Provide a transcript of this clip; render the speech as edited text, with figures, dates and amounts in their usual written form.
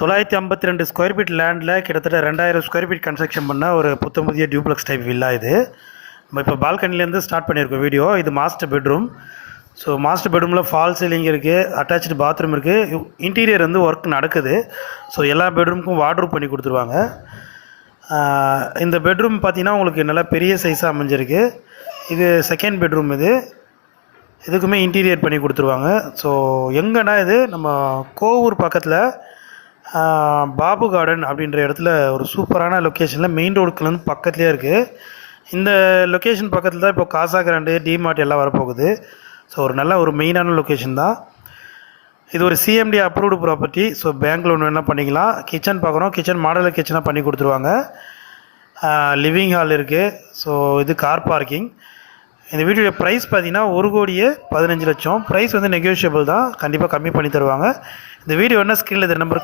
952 square feet லேண்டில் கிட்டத்தட்ட 2000 square feet construction பண்ண ஒரு புத்தம்புதிய டியூப்ளெக்ஸ் டைப் வில்லா இது. நம்ம இப்போ பால்கனிலேருந்து ஸ்டார்ட் பண்ணியிருக்கோம் வீடியோ. இது மாஸ்டர் பெட்ரூம். ஸோ மாஸ்டர் பெட்ரூமில் ஃபால் சீலிங் இருக்குது, அட்டாச்சு பாத்ரூம் இருக்குது, இன்டீரியர் வந்து ஒர்க் நடக்குது. ஸோ எல்லா பெட்ரூமுக்கும் வார்ட்ரூப் பண்ணி கொடுத்துருவாங்க. இந்த பெட்ரூம் பார்த்திங்கன்னா உங்களுக்கு நல்லா பெரிய சைஸாக அமைஞ்சிருக்கு. இது செகண்ட் பெட்ரூம். இதுக்குமே இன்டீரியர் பண்ணி கொடுத்துருவாங்க. ஸோ எங்கன்னா இது நம்ம கோவூர் பக்கத்தில் பாபு கார்டன் அப்படின்ற இடத்துல ஒரு சூப்பரான லொக்கேஷனில் மெயின் ரோடுக்குலேருந்து பக்கத்துலேயே இருக்குது. இந்த லொக்கேஷன் பக்கத்தில் தான் இப்போ காசா கிராண்டு, டிமார்ட் எல்லாம் வரப்போகுது. ஸோ ஒரு நல்ல ஒரு மெயினான லொக்கேஷன் தான் இது. ஒரு CMD approved property. So bank loan வேணால் பண்ணிக்கலாம். கிச்சன் பார்க்குறோம், கிச்சன் மாடலர் கிச்சனாக பண்ணி கொடுத்துருவாங்க. லிவிங் ஹால் இருக்குது. ஸோ இது கார் பார்க்கிங். இந்த வீடியோட ப்ரைஸ் பார்த்தீங்கன்னா 1,15,00,000. ப்ரைஸ் வந்து நெகோஷியபிள் தான், கண்டிப்பாக கம்மி பண்ணி தருவாங்க. இந்த வீடியோ என்ன ஸ்க்ரீனில் நம்பர்